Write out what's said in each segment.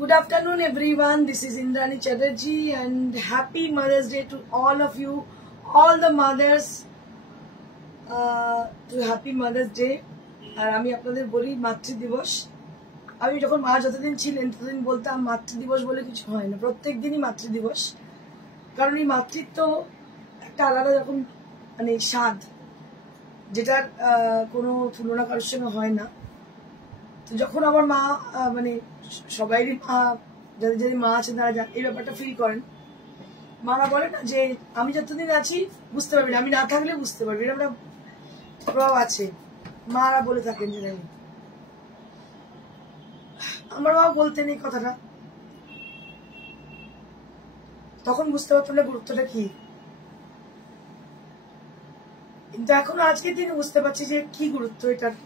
Good afternoon everyone, this is Indrani Chatterjee and happy Mother's Day to all of you, all the mothers, to happy Mother's Day. আর আমি আপনাদের বলি মাতৃ দিবস। আমি যখন মা যতদিন ছিলেন ততদিন বলতাম মাতৃ দিবস বলে কিছু হয় না, প্রত্যেক দিনই মাতৃ দিবস। কারণ এই মাতৃত্ব একটা আলাদা রকম মানে স্বাদ, যেটার কোনো তুলনা কারোর সঙ্গে হয় না। তো যখন আমার মা মানে সবাইরই মা, যাদের যাদের মা আছেন তারা এই ব্যাপারটা ফিল করেন। মারা বলে না যে আমি যতদিন আছি বুঝতে পারবি না, আমি না থাকলে বুঝতে পারবি না, একটা প্রভাব আছে, মারা বলে থাকেন যে আমি। আমার মা বলতেন এই কথাটা, তখন বুঝতে পারতাম না গুরুত্বটা কি, কিন্তু এখন আজকের দিনে বুঝতে পারছি যে কি গুরুত্ব এটার।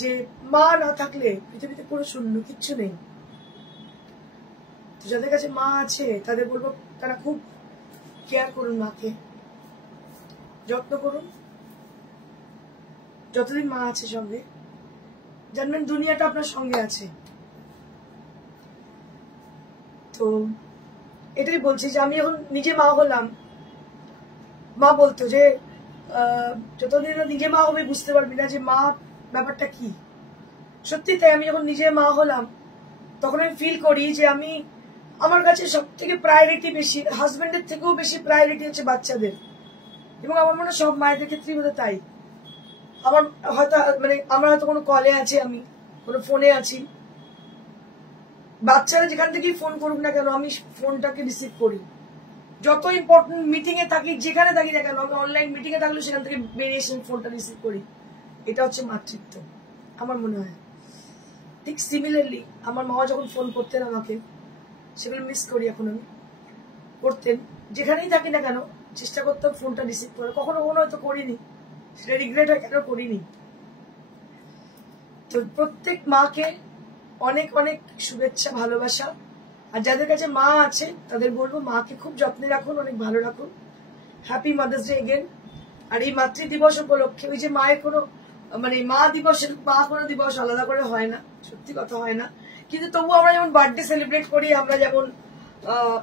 যে মা না থাকলে পৃথিবীতে পুরো শূন্য, কিচ্ছু নেই। তো যাদের কাছে মা আছে তাদের বলবো তারা খুব কেয়ার করুন, মাকে যত্ন করুন যতদিন মা আছে সঙ্গে। জানবেন দুনিয়াটা আপনার সঙ্গে আছে। তো এটাই বলছি যে আমি এখন নিজে মা হলাম, মা বলতো যে যতদিন নিজে মা হবে বুঝতে পারবি না যে মা ব্যাপারটা কি। সত্যি তাই, আমি যখন নিজে মা হলাম তখন আমি ফিল করি যে আমি, আমার কাছে সব থেকে প্রায়োরিটি বেশি, হাজবেন্ডের থেকেও বেশি প্রায়োরিটি হচ্ছে বাচ্চাদের। এবং আমার মনে হয় সব মায়েদের ক্ষেত্রেই বোধহয় তাই। আমার হয়তো মানে আমরা হয়তো কোনো কলে আছি, আমি কোনো ফোনে আছি, বাচ্চারা যেখান থেকেই ফোন করুক না কেন আমি ফোনটাকে রিসিভ করি। যত ইম্পর্টেন্ট মিটিং এ থাকি, যেখানে থাকি না কেন, আমি অনলাইন মিটিং এ থাকলেও সেখান থেকে বেরিয়ে এসে ফোনটা রিসিভ করি। এটা হচ্ছে মাতৃত্ব আমার মনে হয়। ঠিক সিমিলারলি আমার মা যখন ফোন করতেন আমাকে, সেগুলো মিস করি এখন আমি। করতেন যেখানেই থাকি না কেন, চেষ্টা করতাম ফোনটা রিসিভ করে। কখনো কখনো হয়তো করিনি, সেটা রিগ্রেট হয় কেন করিনি। তো প্রত্যেক মাকে অনেক অনেক শুভেচ্ছা, ভালোবাসা। আর যাদের কাছে মা আছে তাদের বলবো মাকে খুব যত্নে রাখুন, অনেক ভালো রাখুন। Happy mother's day again. আর এই মাতৃ দিবস উপলক্ষে ওই যে মায়ের কোনো মানে মা দিবসের মা কোনো দিবস আলাদা করে হয় না, সত্যি কথা হয় না। কিন্তু তবুও আমরা যেমন বার্থডে সেলিব্রেট করি, আমরা যেমন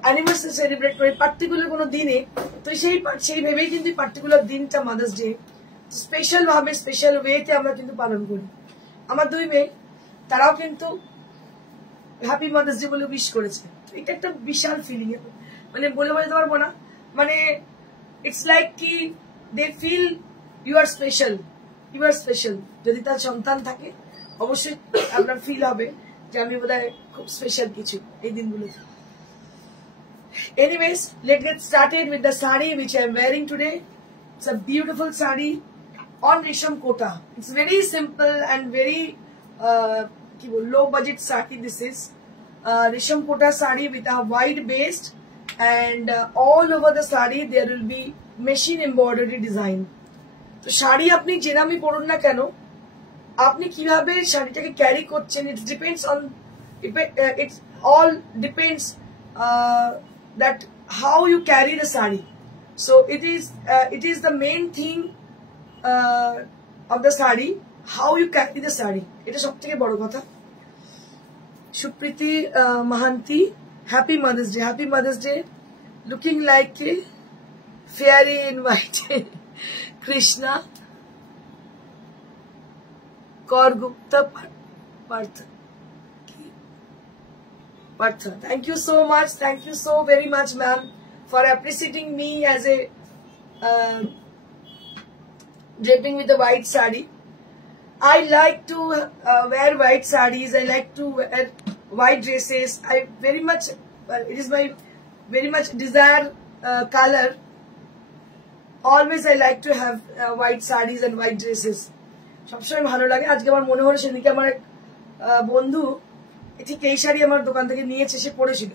অ্যানিভার্সারি সেলিব্রেট করি পার্টিকুলার কোনো দিনে, তো সেই ভেবেই কিন্তু পার্টিকুলার দিনটা মাদার্স ডে স্পেশাল ভাবে, স্পেশাল ওয়েতে আমরা কিন্তু পালন করি। আমার দুই মেয়ে তারাও কিন্তু হ্যাপি মাদার্স ডে বলে উইশ করেছে। এটা একটা বিশাল ফিলিং, মানে বলে বোঝাতে পারবো না। মানে ইটস লাইক কি they feel you are special, you are special. যদি তার সন্তান থাকে অবশ্যই আপনার ফিল হবে যে আমি বোধহয় খুব স্পেশাল কিছু এই দিনগুলোতে। Anyways, let's get started with the sari which I am wearing today. It's a beautiful sari on Resham Kota. It's very simple and very low budget sari. This is Resham Kota sari with a wide base, and all over the sari there will be machine embroidery design. তো শাড়ি আপনি যে নামই পরুন না কেন, আপনি কিভাবে শাড়িটাকে ক্যারি করছেন, it depends on, it's all depends that how you carry the sari. So it is the main thing of the sari, how you carry the sari. এটা সবথেকে বড় কথা। সুপ্রীতি Mahanti, happy mother's day. Happy mother's day, looking like a fairy in white. Krishna কর গুপ্তা Partha. Thank you so much. Thank you so very much, ma'am, for appreciating me as a draping with the white sari. I like to wear white saris. I like to wear white dresses. I very much, it is my very much desire color. Always I like to have white saris and white dresses. সবসময় ভালো লাগে। আজকে আমার মনে হলো সেদিকে আমার এক বন্ধু ঠিক এই শাড়ি আমার দোকান থেকে নিয়েছে, সে পরেছিল,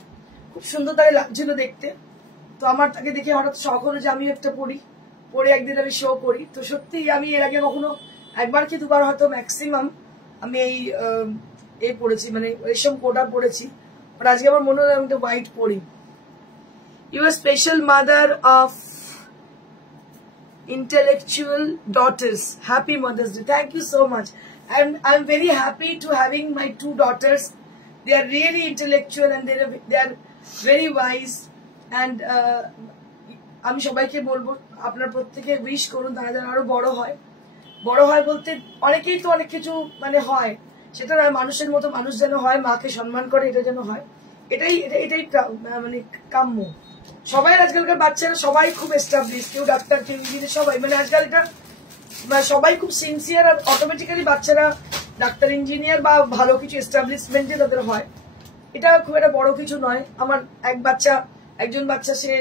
খুব সুন্দর তাকে লাগছিল দেখতে। তো আমার তাকে দেখে হঠাৎ শখ হলো যে আমি একটা পরে একদিন আমি শো করি। তো সত্যি আমি এর আগে কখনো একবার কি দুবার হয়তো ম্যাক্সিমাম আমি এই পরেছি, মানে রেশম কোটা পরেছি। আর আজকে আমার মনে হলো আমি একটা হোয়াইট পরি। You are special mother of intellectual daughters. Happy Mother's Day. Thank you so much. and I'm very happy to having my two daughters. They are really intellectual and they are very wise, and আমি সবাইকে বলবো আপনার প্রত্যেকে উইশ করুন তারা যেন আরো বড় হয় বলতে অনেকেই তো অনেক কিছু মানে হয়, সেটা নয়, মানুষের মতো মানুষ যেন হয়, মাকে সম্মান করে, এটা যেন হয়, এটাই মানে কাম্য। সবাই আজকালকার বাচ্চারা সবাই খুব এস্টাবলিশ, কেউ ডাক্তার, কেউ ইঞ্জিনিয়ার, সবাই মানে আজকাল এটা সবাই খুব সিনসিয়ার, আর অটোমেটিক্যালি বাচ্চারা ডাক্তার, ইঞ্জিনিয়ার বা ভালো কিছু এস্টাবলিশমেন্টে তাদের হয়। এটা খুব একটা বড় কিছু নয়। আমার একজন বাচ্চা সে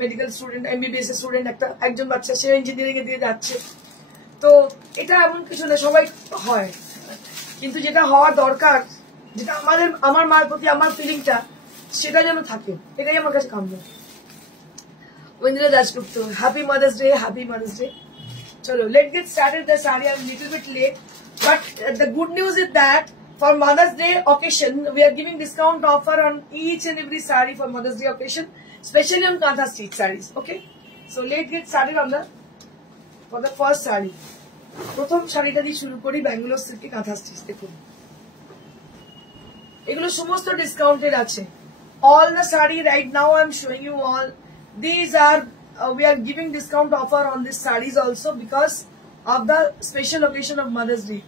মেডিকেল স্টুডেন্ট, এমবিবিএস এর স্টুডেন্ট, একজন বাচ্চা সে ইঞ্জিনিয়ারিং এ দিয়ে যাচ্ছে। তো এটা এমন কিছু না, সবাই হয়, কিন্তু যেটা হওয়া দরকার, যেটা আমার মার প্রতি আমার ফিলিংটা, সেটা যেন থাকে, এটাই আমার কাছে কাম্য। Windra Dasgupta, happy Mother's Day, happy Mother's Day. Chalo, let's get started the saree. I'm a little bit late, but the good news is that for Mother's Day occasion, we are giving discount offer on each and every saree for Mother's Day occasion, especially on Kantha stitch sarees. Okay, so let's get started for the first saree. প্রথম শাড়িটা দিয়ে শুরু করি, ব্যাঙ্গালোর সিল্কে কাঁথা স্টিচ। দেখুন এগুলো সমস্ত ডিসকাউন্টেড আছে। All the saree right now I'm showing you all. These are we are giving discount offer on these sarees also because of the special occasion of Mother's Day.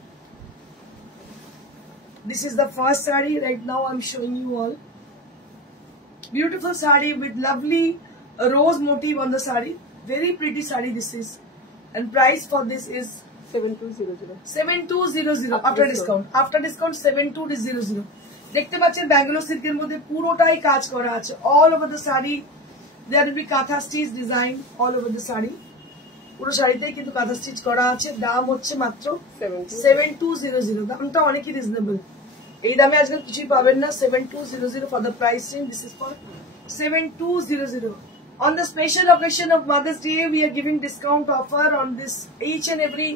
This is the first saree right now I'm showing you all. Beautiful saree with lovely rose motif on the saree. Very pretty saree this is. And price for this is 7200 after discount. After discount 7200. দেখতে পাচ্ছেন ব্যাঙ্গালোর সিল্কের মধ্যে পুরোটাই কাজ করা আছে। All over the saree there will be কাঁথা stitch design all over the saree. পুরো শাড়িতেই কিন্তু কাঁথা স্টিচ করা আছে। দাম হচ্ছে মাত্র 7200। দামটা অনেকই রিজনেবল, এই দামে আজকাল কিছুই পাবেন না। 7200 for the price range. This is for 7200. On the special occasion of Mother's Day, we are giving discount offer on this each and every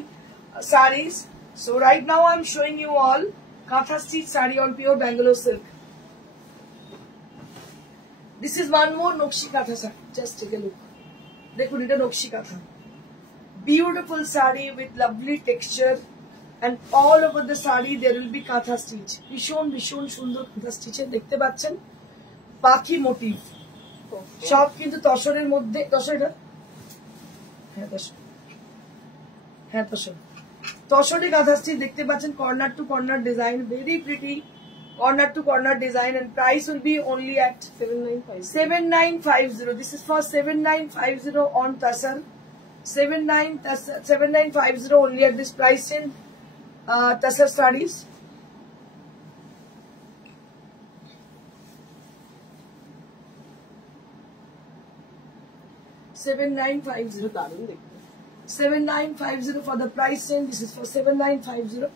sarees. So right now I'm showing you all Katha stitch saree on pure Bangalore silk. This is one more Nokshi Katha saree. Just take a look. Dekhun eta Nokshi Katha. Beautiful saree with lovely texture, and all over the saree there will be Katha stitch. Bishon সুন্দর Katha stitch এ দেখতে পাচ্ছেন পাখি মোটিভ, সব কিন্তু তসরের মধ্যে। তসরটা তসরে কাঁথা স্টিচ দেখতে পাচ্ছেন, corner to corner design, very pretty corner to corner design, and price will be only at 7950. This is for 7950 on Tasar. 7950 only at this price in Tasar sarees. $7950 for the price range. This is for 7950,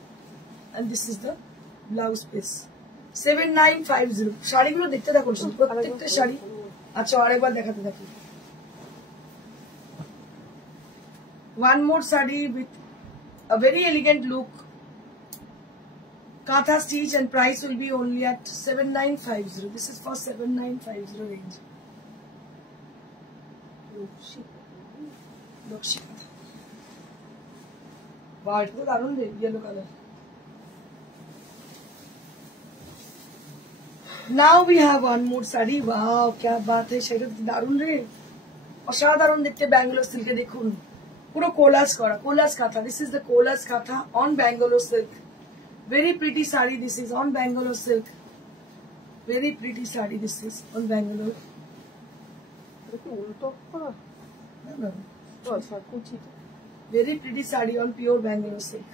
and this is the blouse piece. 7950. শাড়িগুলো দেখতে থাকুন, প্রত্যেকটা শাড়ি। আচ্ছা আরেকবার দেখাতে থাকি। One more saree with a very elegant look, Katha stitch, and price will be only at 7950. This is for 7950 range. দারুন রে, yellow colour. Now we have one more saree. Wow, क्या बात है, সেটা দারুন রে, অসাধারণ দেখতে। ব্যাঙ্গালোর সিল্কে দেখুন পুরো কোলাজ করা, কোলাজ কাঁথা। This is the কোলাজ কাঁথা on Bangalore silk. Very pretty saree this is on Bangalore silk. Very pretty saree this is on Bangalore. Very pretty saree on pure Bangalore silk.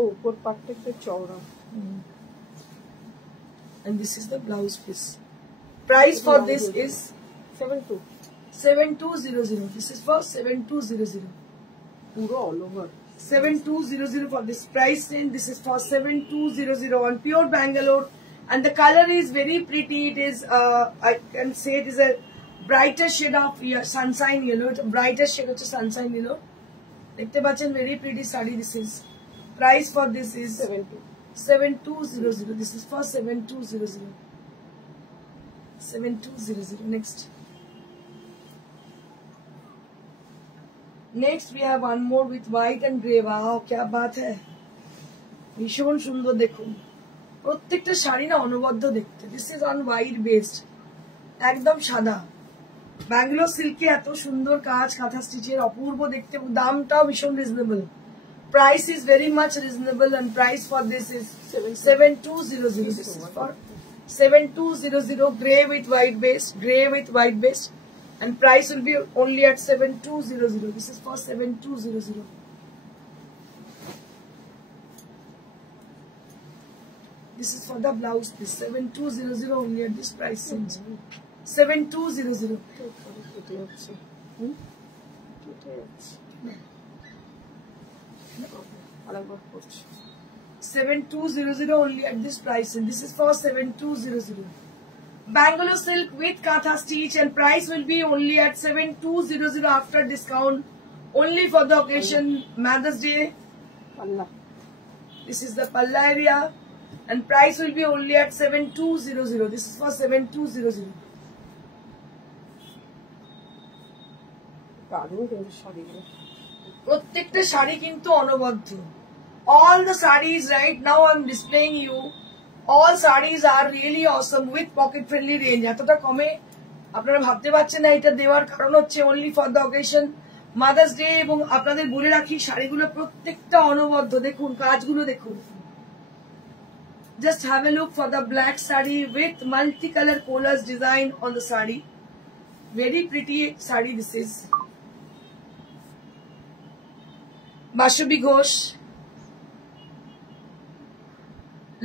Oh, for perfect chowra. And this is the blouse piece. Price for this is 7200. This is for 7200. Puro all over. 7200 for this price range. This is for 7200 on pure Bangalore, and the color is very pretty. It is I can say it is a brighter shade of sunshine yellow. It's a brighter shade of sunshine yellow. Dekhte pacchen very pretty saree. This is price for this is 7200. This is for 7200. 7200. Next. Next we have one more with white and grey. Wow, क्या बात है, भीषण सुंदर देखুন, প্রত্যেকটা শাড়ি না অনবদ্য দেখতে। This is on white based, একদম সাদা, ব্যাঙ্গালোর সিল্কে এত সুন্দর কাজ, কাঁথা স্টিচের অপূর্ব দেখতে, এবং দামটাও ভীষণ reasonable. Price is very much reasonable and price for this is 7200. This is for 7200, grey with white base, grey with white base, and price will be only at 7200. This is for 7200. This is for the blouse piece, 7200 only at this price range. 7200. আরেকবার করছি। 7200 only at this price, and this is for 7200. Bangalore silk with katha stitch, and price will be only at 7200 after discount, only for the occasion Mother's Day. Allah, This is the palla area, and price will be only at 7200. This is for 7200. দারুণ কিন্তু শাড়িগুলো। প্রত্যেকটা শাড়ি কিন্তু অনবদ্য। All the sarees right now I'm displaying you, all sarees are really awesome with pocket friendly range. এতটা কমে আপনারা ভাবতে পারছেন না, এটা দেওয়ার কারণ হচ্ছে only for the occasion Mother's Day। এবং আপনাদের বলে রাখি, শাড়িগুলো প্রত্যেকটা অনবদ্য, দেখুন কাজগুলো দেখুন। Just have a look for the black saree with multicolor collage design on the saree. Very pretty saree this is. Bashubi Ghosh,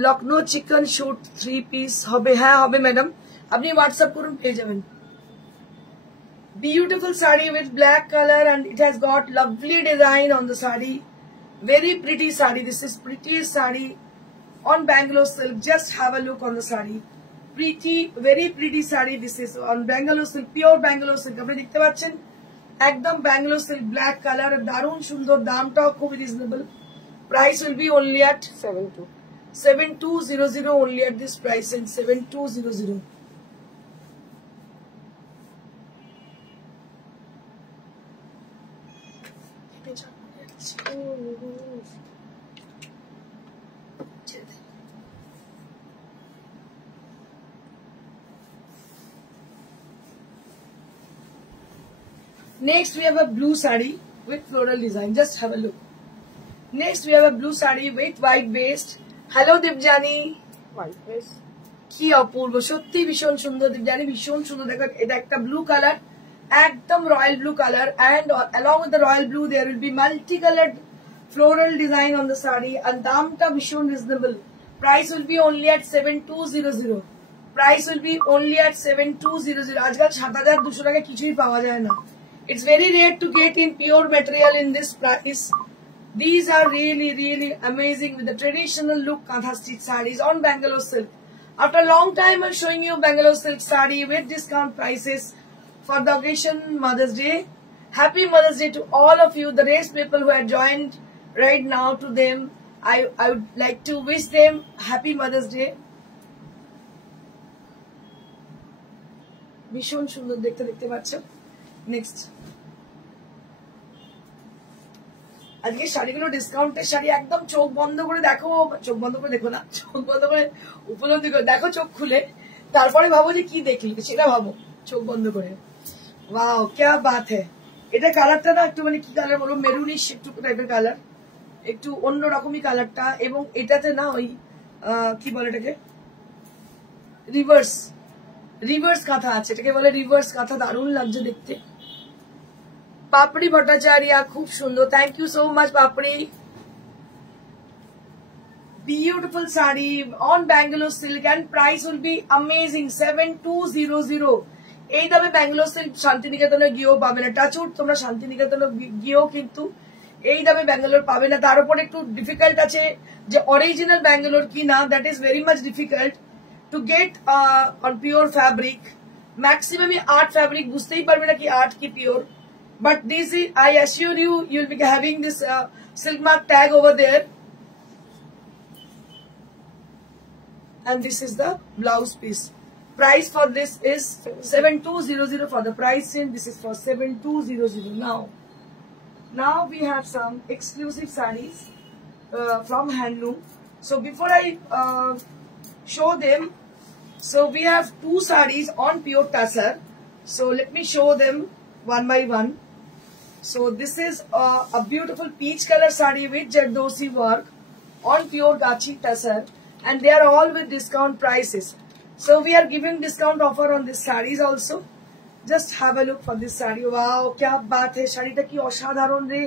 Lucknow chicken shoot 3 piece হবে। হ্যাঁ হবে ম্যাডাম, আপনি হোয়াটসঅ্যাপ করুন, পেয়ে যাবেন। Beautiful saree with black color, and it has got lovely design on the saree. Very pretty saree. This is prettiest saree on Bangalore silk. Just have a look on the saree. Pretty, very pretty saree. This is on Bangalore silk, pure Bangalore silk. আপনি দেখতে পাচ্ছেন একদম Bangalore silk, black color, দারুণ সুন্দর, দামটাও খুব reasonable. Price will be only at 7200 only at this price, and 7200. Next we have a blue saree with floral design. Just have a look. Next we have a blue saree with white based. Hello Dipjani. White dress. কি অপূর্ব, সত্যি ভীষণ সুন্দর দীপজানি, ভীষণ সুন্দর। দেখো এটা একটা ব্লু কালার, একদম royal blue colour, and along with the royal blue there will be multicolored floral design on the saree, and দামটা ভীষণ reasonable. Price will be only at 7200. Price will be only at 7200. আজকাল 7200 টাকা কিছুই পাওয়া যায় না। It's very rare to get in pure material in this price. These are really, really amazing with the traditional look Kantha stitch sarees on Bangalore silk. After a long time, I'm showing you Bangalore silk saree with discount prices for the occasion Mother's Day. Happy Mother's Day to all of you, the race people who have joined right now. To them, I would like to wish them Happy Mother's Day. ভীষণ সুন্দর দেখতে, দেখতে পাচ্ছ। নেক্সট, আজকে শাড়িগুলো ডিসকাউন্টের শাড়ি, একদম চোখ বন্ধ করে দেখো, চোখ বন্ধ করে দেখো না, চোখ বন্ধ করে উপলব্ধি করে দেখো, চোখ খুলে তারপরে ভাবো যে কি দেখলি, সেটা ভাবো চোখ বন্ধ করে। ওয়াও ক্যা বাত হ্যায়। এটা কালারটা না একটু মানে কি কালার বলবো, মেরুনিশ একটু টাইপের কালার, একটু অন্যরকমই কালারটা, এবং এটাতে না ওই কি বলে এটাকে, রিভার্স রিভার্স কাঁথা আছে, এটাকে বলে রিভার্স কাঁথা, দারুণ লাগছে দেখতে। পাপড়ি ভট্টাচার্য খুব সুন্দর, thank you so much Papri. Beautiful saree on Bangalore silk, and price will be amazing, 7200. এই দামে ব্যাঙ্গালোর সিল্ক শান্তিনিকেতনে গিয়েও পাবে না। টাচউড তোমরা শান্তিনিকেতনে গিয়েও কিন্তু এই দামে ব্যাঙ্গালোর পাবে না। তার উপর একটু ডিফিকাল্ট আছে যে অরিজিনাল ব্যাঙ্গালোর কি না, that is very much difficult to get on pure fabric. ম্যাক্সিমামই আর্ট ফ্যাব্রিক, বুঝতেই পারবে না কি আর্ট কি pure. But this is, I assure you, you'll be having this silk mark tag over there. And this is the blouse piece. Price for this is 7200 for the price in. This is for 7200 now. Now we have some exclusive sarees from Handloom. So before I show them, so we have two sarees on pure tussar. So let me show them one by one. So this is a beautiful peach color saree with Jardosi work on pure Gachi tussar, and they are all with discount prices. So we are giving discount offer on these sarees also. Just have a look for this saree. Wow, क्या बात है, শাড়িটা কি অসাধারণ রে,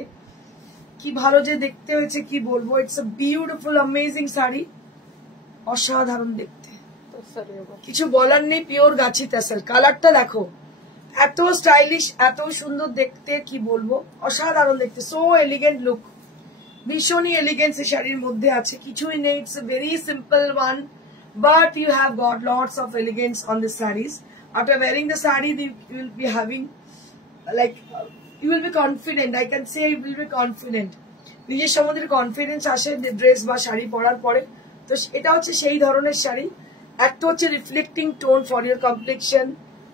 কি ভালো যে দেখতে হয়েছে কি বলবো। It's a beautiful amazing saree, অসাধারণ দেখতে, কিছু বলার নেই। পিওর গাছি তাসার, কালারটা দেখো, এত স্টাইলিশ, এত সুন্দর দেখতে, কি বলবো, অসাধারণ দেখতে। সো এলিগেন্ট লুক, ভীষণই এলিগেন্স এই শাড়ির মধ্যে আছে, কিছুই নেই। It's a very simple one, but you have got lots of elegance on the sarees. After wearing the saree, you will be having like you will be confident. I can say you will be confident. নিজের সম্বন্ধে কনফিডেন্স আসে ড্রেস বা শাড়ি পরার পরে। তো এটা হচ্ছে সেই ধরনের শাড়ি। একটা হচ্ছে reflecting tone for your complexion,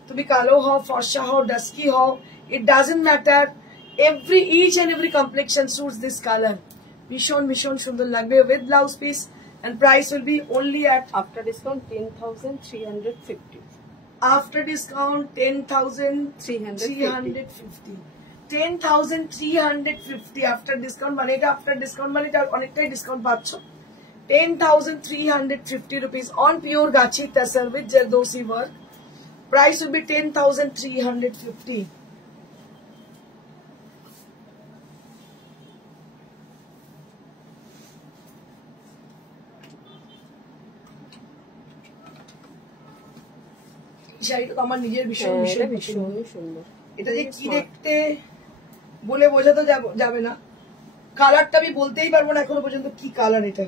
তুমি কালো হও, ফর্সা হও, ডাস্কি হও, it doesn't matter, each and every complexion suits this color. ভীষণ ভীষণ সুন্দর লাগবে with blouse piece, and price will be only at after discount 10,350. After discount 10,350. 10,350 after discount, মানে এটা after discount মানে এটা অনেকটাই ডিসকাউন্ট পাচ্ছ। 10,350 rupees on pure Gachi tussar with Jardosi work. Price will be 10,350. শাড়িটা তো আমার নিজের ভীষণ ভীষণ সুন্দর। এটা যে কি দেখতে বলে বোঝাতে যাবে না। কালারটা আমি বলতেই পারবো না এখনো পর্যন্ত কি কালার এটা,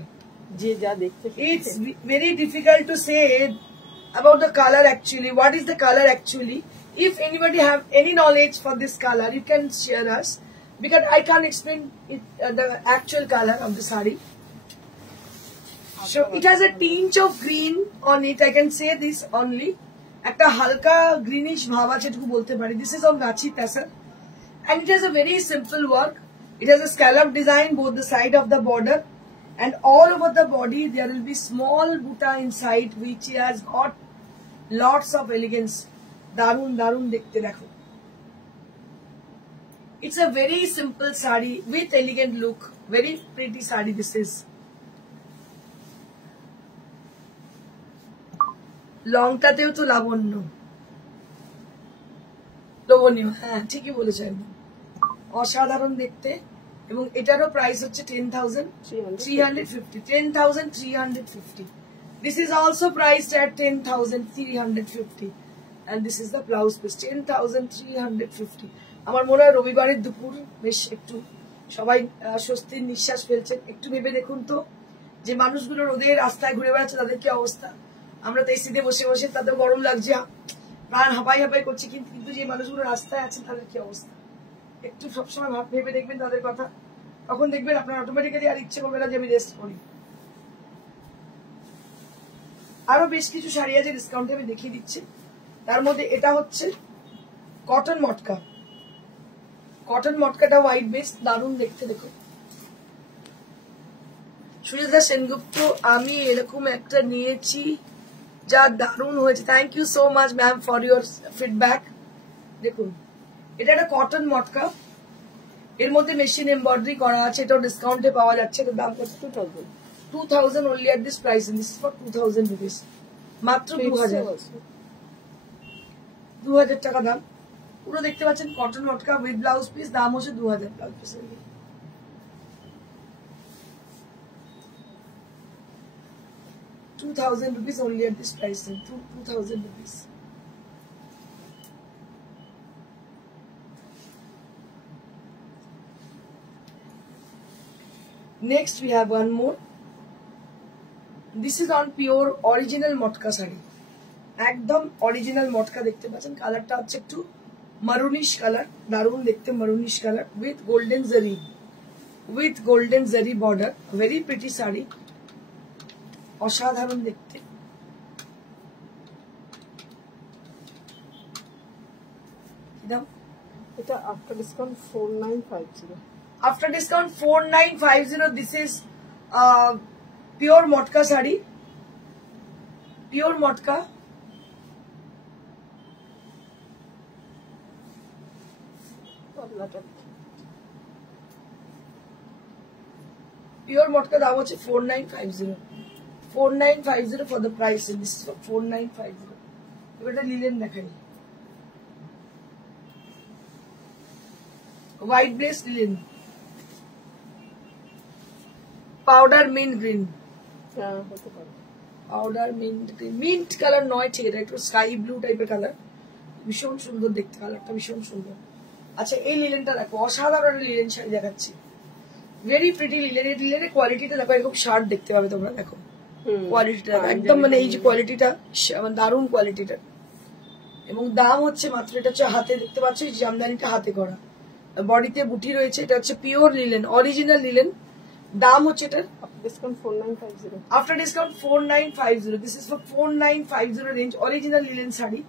যে যা দেখতে। It's very difficult to say about the color actually. What is the color actually? If anybody have any knowledge for this color, you can share us, because I can't explain it, the actual color of the saree. So it has a tinge of green on it. I can say this only. একটা হালকা গ্রিনিশ ভাব আছে এটুকু বলতে পারি। This is on Gachi tussar, and it has a very simple work. It has a scallop design both the side of the border, and all over the body there will be small buta inside, which has got lots of elegance. দারুন দারুন দেখতে দেখো। It's a very simple saree with elegant look, very pretty saree this is. লংটাতেও তো লোভনীয়, হ্যাঁ ঠিকই বলেছো, একদম অসাধারণ দেখতে। এবং এটারও প্রাইস হচ্ছে 10,350. 10,350. This is also priced at 10,350, and this is the blouse piece. 10,350. আমার মনে হয় রবিবারের দুপুর বেশ একটু সবাই স্বস্তির নিঃশ্বাস ফেলছেন। একটু ভেবে দেখুন তো, যে মানুষগুলো রোদের রাস্তায় ঘুরে বেড়াচ্ছে তাদের কি অবস্থা। আমরা তো এসিতে বসে বসে তাদের গরম লাগছে, প্রাণ হাঁপাই হাঁপাই করছে, কিন্তু যে মানুষগুলো রাস্তায় আছেন তাদের কি অবস্থা। একটু সবসময় ভেবে দেখবেন তাদের কথা, তখন দেখবেন আপনার অটোমেটিক্যালি আর ইচ্ছে করবে না যে আমি রেস্ট করি। আরো বেশ কিছু শাড়ি আছে ডিসকাউন্টে, আমি দেখিয়ে দিচ্ছি। তার মধ্যে এটা হচ্ছে কটন মটকা। কটন মটকাটা হোয়াইট বেস, দারুণ দেখতে দেখো। সুচিত্রা সেনগুপ্ত, আমি এরকম একটা নিয়েছি যা দারুণ হয়েছে। Thank you so much ma'am for your feedback. দেখুন এটা একটা কটন মটকা, এর মধ্যে মেশিন এমব্রয়ডারি করা আছে, এটাও ডিসকাউন্টে পাওয়া যাচ্ছে। এটার দাম কত? 2,000 only at this price, and this is for 2,000 rupees. মাত্র 2,000 টাকা দাম। পুরো দেখতে পাচ্ছেন কটন মটকা উইথ ব্লাউজ পিস, দাম হচ্ছে 2,000 blouse piece. 2,000 rupees only at this price, 2,000 rupees. Next we have one more. This is on pure original মটকা শাড়ি, একদম অরিজিনাল মটকা দেখতে পাচ্ছেন। কালারটা হচ্ছে একটু মারুনিশ কালার, দারুণ দেখতে মারুনিশ কালার উইথ গোল্ডেন জারি বর্ডার। ভেরি প্রিটি শাড়ি, অসাধারণ দেখতে। এটা after discount 4,950। After discount 4950. This is pure motka sari. Pure motka. Pure motka দাম হচ্ছে 4950. 4950 for the price. This is for 4950. এটা লিলেন দেখাই। White base linen. Powder mint green. Powder mint green. Mint color নয় ঠিক এটা একটু স্কাই ব্লু টাইপের কালার। ভীষণ সুন্দর দেখতে, কালারটা ভীষণ সুন্দর। আচ্ছা এই লিলেনটা দেখো, অসাধারণ লিলেন শাড়ি দেখাচ্ছি। Very pretty linen. এই লিলেনের কোয়ালিটিটা দেখো, এরকম শার্ট দেখতে পাবে তোমরা। দেখো কোয়ালিটিটা একদম মানে এই যে কোয়ালিটিটা দারুণ কোয়ালিটিটা। এবং দাম হচ্ছে মাত্র, এটা হচ্ছে হাতে দেখতে পাচ্ছ জামদানিটা হাতে করা, বডিতে বুটি রয়েছে। এটা হচ্ছে পিওর লিলেন, অরিজিনাল লিলেন। দাম হচ্ছে এটার ডিসকাউন্ট 4950 after discount 4950 this is for 4950 range original linen sari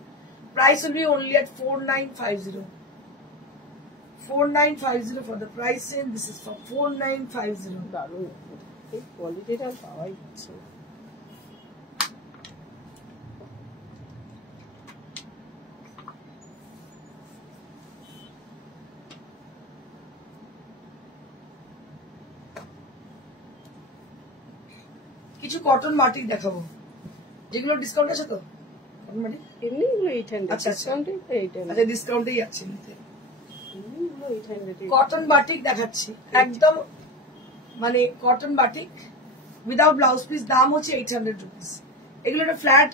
price will be only at 4950 4950 for the price range this is for 4950 দারুণ এই কোয়ালিটিটা পাওয়াই যাচ্ছে না। কিছু কটন বাটিক দেখাবো যেগুলো ডিসকাউন্ট আছে তো। কটন বাটিক এমনি এগুলো 800 আচ্ছা ডিসকাউন্টে 800 আচ্ছা ডিসকাউন্টেই আছে নিতে। এমনি এগুলো 800 কটন বাটিক দেখাচ্ছি একদম মানে cotton batik without blouse piece. দাম হচ্ছে 800 রুপিস। এগুলো একটা ফ্ল্যাট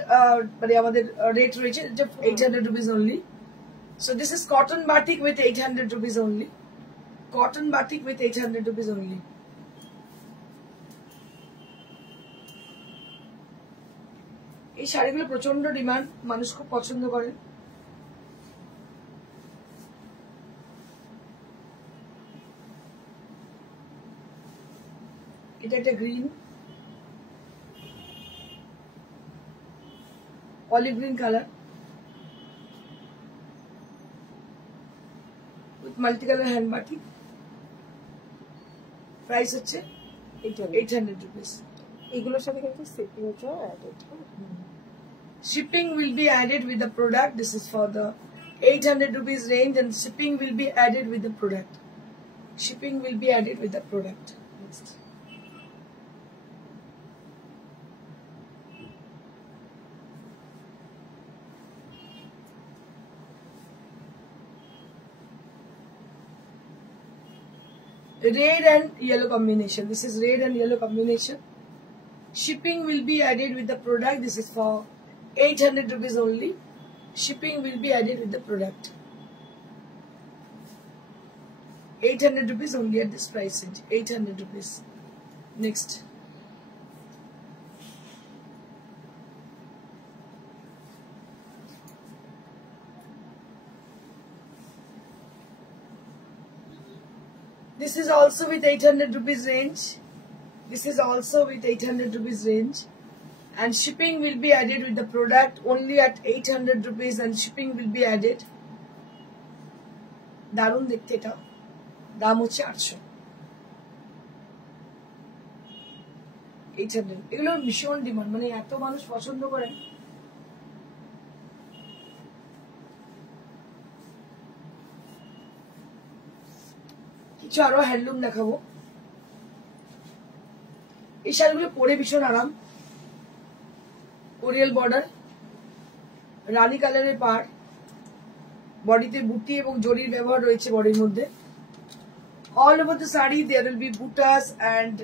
মানে আমাদের রেট রয়েছে 800 rupees only. So this is cotton batik with 800 rupees only. Cotton batik with 800 rupees only. এই শাড়িগুলো প্রচন্ড ডিমান্ড, মানুষ খুব পছন্দ করে। এটা একটা green, olive green colour with multi colour hand batik. Price হচ্ছে 800 রুপিস। এগুলোর সাথে কিন্তু শিপিংটাও added. Shipping will be added with the product. This is for the 800 rupees range and shipping will be added with the product. Shipping will be added with the product. Next. Red and yellow combination. This is red and yellow combination. Shipping will be added with the product. This is for 800 rupees only. Shipping will be added with the product. 800 rupees only at this price range. 800 rupees. Next. This is also with 800 rupees range. This is also with 800 rupees range. And shipping will be added with the product only at 800 rupees and shipping will be added. দারুণ দেখতে এটা। দাম হচ্ছে 800। 800 এগুলো ভীষণ ডিমান্ড, মানে এত মানুষ পছন্দ করেন। কিছু আরো হ্যান্ডলুম দেখাবো। এই শাড়িগুলো পরে ভীষণ আরাম। কোরিয়াল বর্ডার, রানী কালারের পাড়, বডিতে বুটি এবং জরির ব্যবহার রয়েছে বডির মধ্যে। All over the sari there will be বুটাস and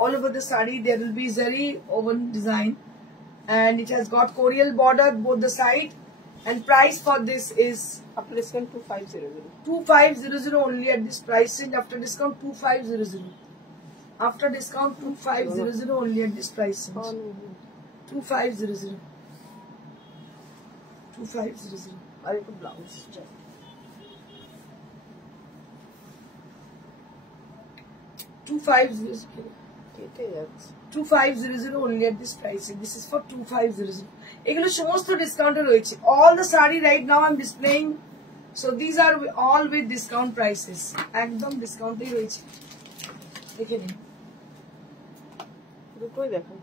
all over the saree there will be zari woven design and it has got Korean border both the side and price for this is after discount 2500 2500 only at this price range. After discount 2500 after discount 2500 only at this price range. 2500 2500 আর একটা ব্লাউজ চাই। 2500 কেটে যাচ্ছে। 2500 only at this price. This is for 2500. এগুলো সমস্ত ডিসকাউন্টে রয়েছে। All the saree right now I'm displaying So these are all with discount prices. একদম ডিসকাউন্টেই রয়েছে, দেখে নিন। দুটোই দেখেন।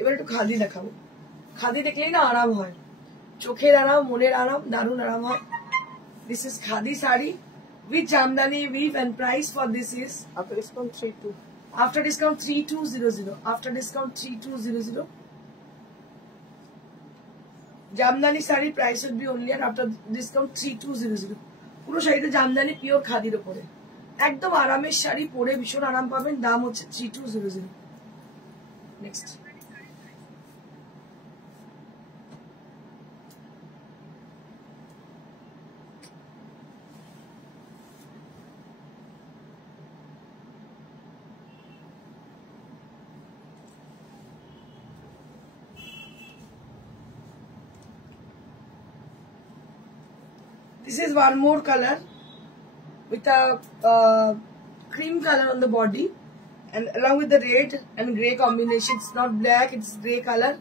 এবার একটু খাদি দেখাবো। খাদি দেখলেই না আরাম হয়, চোখের আরাম, মনের আরাম, দারুণ আরাম হয়। This is khadi sari with jamdani weave and price for this is After discount 32. After discount 3200. After discount 3200. Jamdani sari price would be only at after discount 3200. পুরো শাড়িতে জামদানি পিওর খাদির উপরে, একদম আরামের শাড়ি, পরে ভীষণ আরাম পাবেন। দাম হচ্ছে 3200। Next this is one more color with a cream color on the body and along with the red and grey combination. It's not black, it's grey color,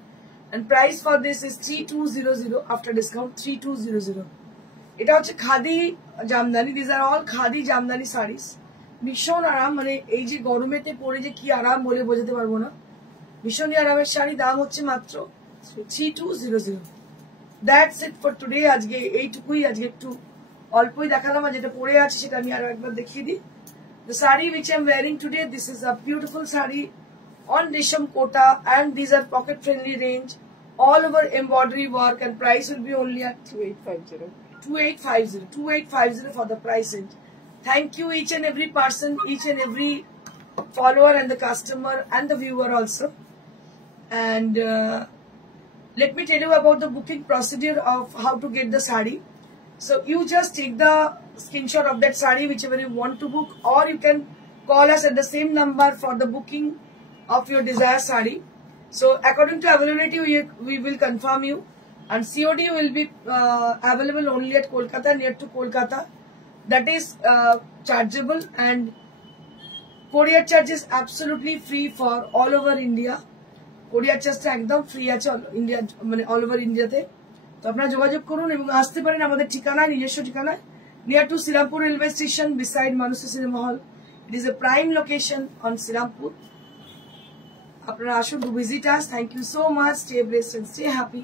and price for this is 3200 after discount 3200. এটা হচ্ছে খাদি Jamdani. These are all khadi Jamdani sarees. ভীষণ আরাম, মানে এই যে গরমেতে পরে যে কি আরাম বলে বোঝাতে পারবো না, ভীষণই আরামের শাড়ি। দাম হচ্ছে মাত্র 3200. That's it for today. আজকে এইটুকুই, আজকে একটু অল্পই দেখালাম, আর যেটা পরে আছে সেটা আমি আরো একবার দেখিয়ে দিই। The saree which I'm wearing today, this is a beautiful saree on Risham Kota, and these are pocket friendly range, all over embroidery work, and price will be only at 2850. 2850 for the price range. Thank you each and every person, each and every follower and the customer and the viewer also. And let me tell you about the booking procedure of how to get the saree. So you just take the screenshot of that saree whichever you want to book, or you can call us at the same number for the booking of your desired saree. So according to availability we will confirm you, and COD will be available only at Kolkata, near to Kolkata. That is chargeable, and courier charge is absolutely free for all over India. কোরিয়ার চার্জটা একদম ফ্রি আছে ইন্ডিয়া, মানে all over ইন্ডিয়াতে। তো আপনারা যোগাযোগ করুন এবং আসতে পারেন আমাদের ঠিকানায়, নিজস্ব ঠিকানায়, near to Srirampur railway station, beside Manushi cinema hall. It is a prime location on Srirampur. আপনারা আসুন, do visit us. Thank you so much. Stay blessed and stay happy.